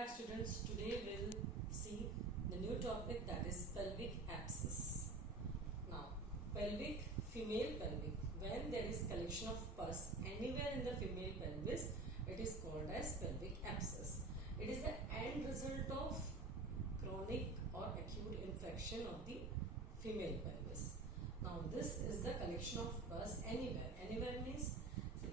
back, students. Today we'll see the new topic, that is pelvic abscess. Now, pelvic, female pelvic. When there is collection of pus anywhere in the female pelvis, it is called as pelvic abscess. It is the end result of chronic or acute infection of the female pelvis. Now, this is the collection of pus anywhere. Anywhere means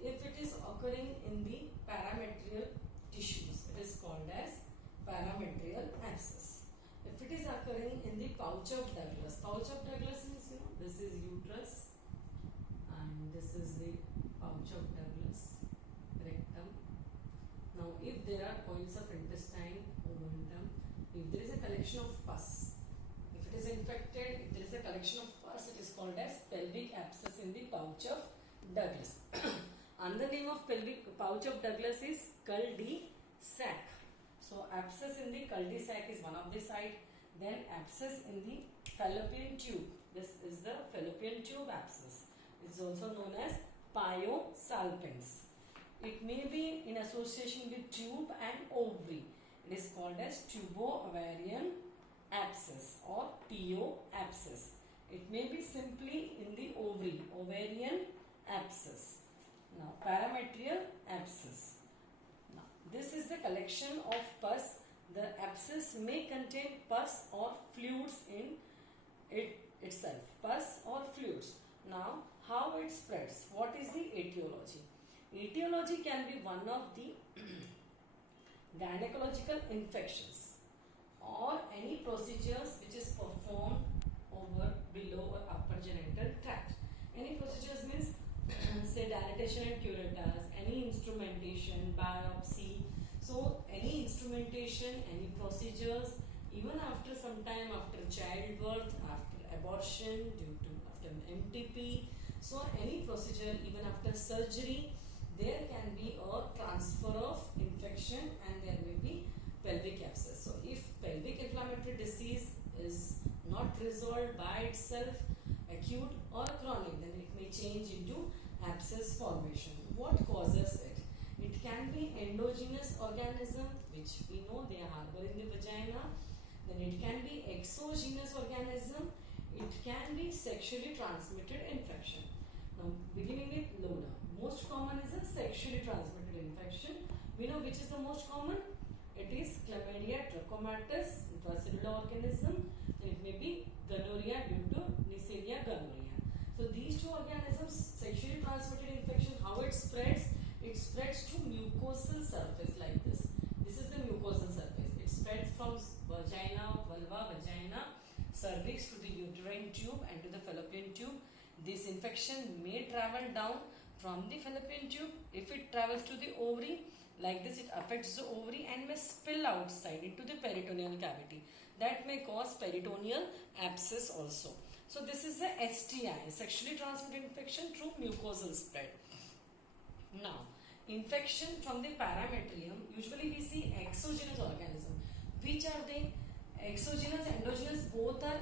if it is occurring in the parametrial tissues, it is called as parametrial abscess. If it is occurring in the pouch of Douglas means, this is uterus and this is the pouch of Douglas, rectum. Now, if there are coils of intestine, omentum, if there is a collection of pus, if it is infected, if there is a collection of pus, it is called as pelvic abscess in the pouch of Douglas. Another name of pelvic pouch of Douglas is cul-de-sac. So, abscess in the cul-de-sac is one of the site. Then abscess in the fallopian tube. This is the fallopian tube abscess. It is also known as pyosalpinx. It may be in association with tube and ovary. It is called as tubo-ovarian abscess or PO abscess. It may be simply in the ovary, ovarian abscess. Now, parametrial abscess. Now, this is the collection of pus. The abscess may contain pus or fluids in it itself. Pus or fluids. Now, how it spreads? What is the etiology? Etiology can be one of the gynecological infections or any procedures which is performed over, below or upper genital tract. Any procedures means say dilatation and curettage, any instrumentation, biopsy. So any instrumentation, any procedures, even after some time, after childbirth, after abortion, after MTP. So any procedure, even after surgery, there can be a transfer of infection and there may be pelvic abscess. So if pelvic inflammatory disease is not resolved by itself, acute or chronic, then it may change into abscess formation. What causes it? It can be endogenous organism, which we know they harbor in the vagina. Then it can be exogenous organism. It can be sexually transmitted infection. Now, beginning with LONA. Most common is a sexually transmitted infection. We know which is the most common. It is Chlamydia trachomatis, intracellular organism, and it may be gonorrhea due to Neisseria gonorrhea. So these two organisms, sexually transmitted infection, how it spreads? It spreads to mucosal surface like this. This is the mucosal surface. It spreads from vagina, vulva, vagina, cervix to the uterine tube and to the fallopian tube. This infection may travel down from the fallopian tube. If it travels to the ovary, like this, it affects the ovary and may spill outside into the peritoneal cavity. That may cause peritoneal abscess also. So this is the STI, sexually transmitted infection through mucosal spread. Now, infection from the parametrium, usually we see exogenous organism. Which are they? Exogenous, endogenous, both are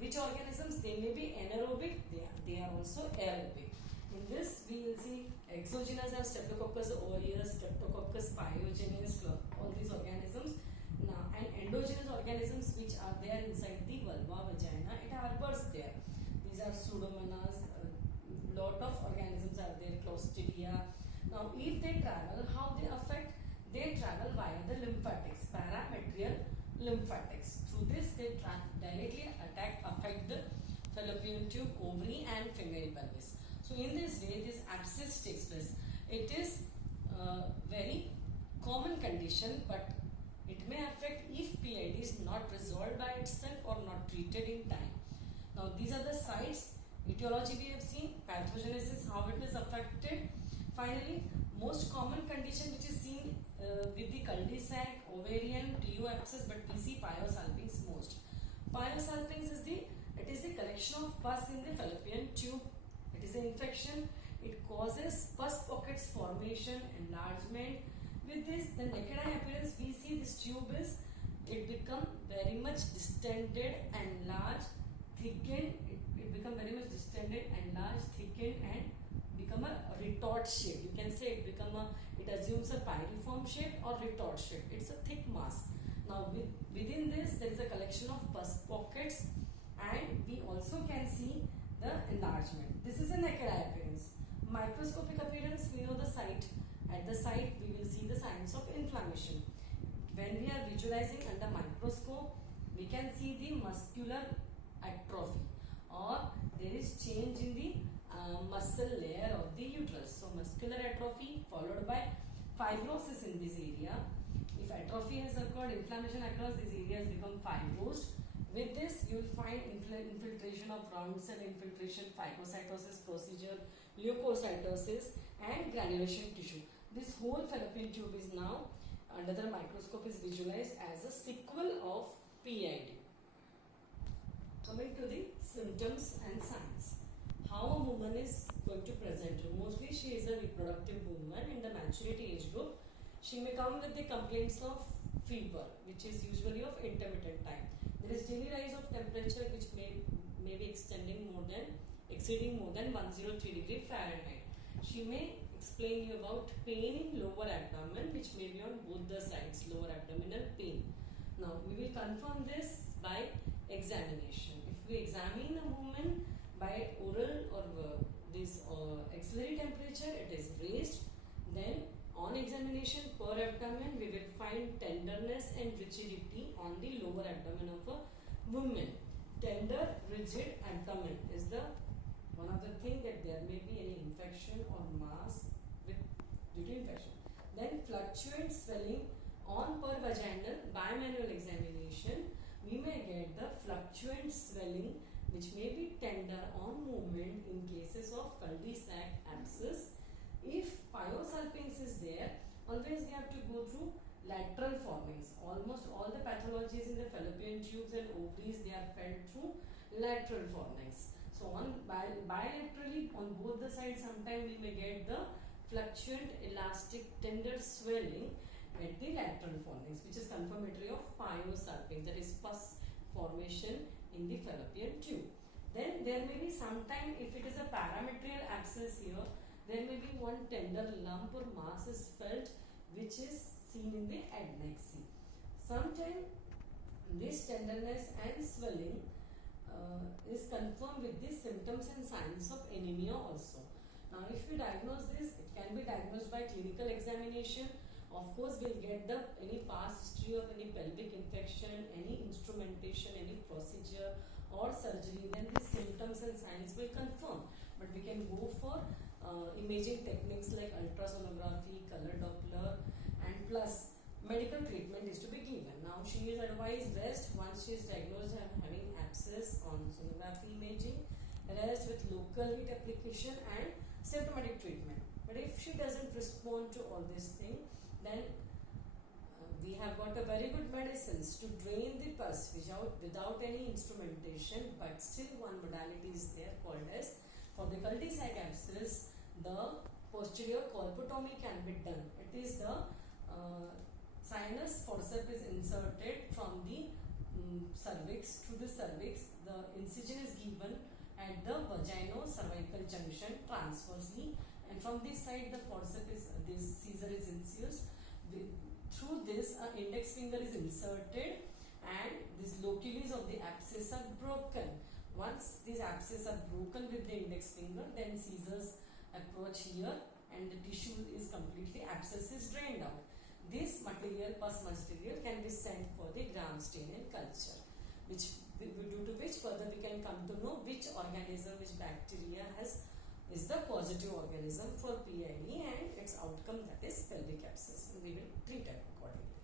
which organisms? They may be anaerobic, they are also aerobic. In this, we will see exogenous are Staphylococcus aureus, Streptococcus pyogenes, all these organisms. Now, and endogenous organisms which are there inside the vulva, vagina, it harbors there. These are Pseudomonas, lot of organisms are there, Clostridia. Now, if they travel, how they affect? They travel via the lymphatics, parametrial lymphatics. Through this, they directly affect the fallopian tube, ovary and female pelvis. So, in this way, this abscess takes place. It is a very common condition, but it may affect if PID is not resolved by itself or not treated in time. Now, these are the sites. Etiology we have seen, pathogenesis, how it is affected. Finally, most common condition which is seen with the cul-de-sac, ovarian, TU abscess, but we see pyosalpinx most. Pyosalpinx is the collection of pus in the fallopian tube. It is an infection. It causes pus pockets formation, enlargement. With this, the naked eye appearance, we see this tube is, it become very much distended, enlarged, thickened. It become very much distended, enlarged, thickened, and become a retort shape. You can say it assumes a pyriform shape or retort shape. It's a thick mass. Now within this there is a collection of pus pockets, and we also can see the enlargement. This is a naked eye appearance. Microscopic appearance, we know the site. At the site we will see the signs of inflammation. When we are visualizing under microscope, we can see the muscular atrophy, or there is change in the muscle layer of the uterus. So muscular atrophy followed by fibrosis in this area. If atrophy has occurred, inflammation across these areas become fibrosed. With this you will find infiltration of round cell infiltration, phagocytosis procedure, leukocytosis and granulation tissue. This whole fallopian tube is now under the microscope is visualized as a sequel of PID. Coming to the symptoms and signs. How a woman is going to present. Mostly she is a reproductive woman in the maturity age group. She may come with the complaints of fever, which is usually of intermittent time. There is daily rise of temperature which may be exceeding more than 103 degree Fahrenheit. She may explain you about pain in lower abdomen, which may be on both the sides, lower abdominal pain. Now we will confirm this by examination. If we examine a woman by oral or this axillary temperature, it is raised. Then on examination per abdomen, we will find tenderness and rigidity on the lower abdomen of a woman. Tender, rigid abdomen is the one of the thing that there may be any infection or mass due to infection. Then fluctuant swelling on per vaginal bimanual examination, we may get the fluctuant swelling which may be tender on movement in cases of cul-de-sac abscess. If pyosalpinx is there, always we have to go through lateral formings. Almost all the pathologies in the fallopian tubes and ovaries, they are felt through lateral formings. So on bilaterally on both the sides, sometimes we may get the fluctuant elastic tender swelling at the lateral formings, which is confirmatory of pyosalpinx, that is pus formation in the fallopian tube. Then there may be sometime, if it is a parametrial abscess here, there may be one tender lump or mass is felt which is seen in the adnexy. Sometimes this tenderness and swelling is confirmed with the symptoms and signs of anemia also. Now if we diagnose this, it can be diagnosed by clinical examination. Of course, we'll get any past history of any pelvic infection, any instrumentation, any procedure or surgery, then the symptoms and signs will confirm. But we can go for imaging techniques like ultrasonography, color Doppler, and plus medical treatment is to be given. Now she is advised rest once she is diagnosed as having abscess on sonography imaging, rest with local heat application and symptomatic treatment. But if she doesn't respond to all these things, then we have got a very good medicines to drain the pus without any instrumentation, but still one modality is there called as, for the cul-de-sac abscess, the posterior colpotomy can be done. It is the sinus forceps is inserted from the cervix to the cervix. The incision is given at the vagino-cervical junction transversely, and from this side the forceps this scissor is incised. Through this index finger is inserted and these locules of the abscess are broken. Once these abscesses are broken with the index finger, then scissors approach here and the tissue is completely, abscess is drained out. This material, pus material, can be sent for the gram staining culture, which due to which further we can come to know which organism, which bacteria is the positive organism for PID and its outcome, that is pelvic abscess. We will treat it accordingly.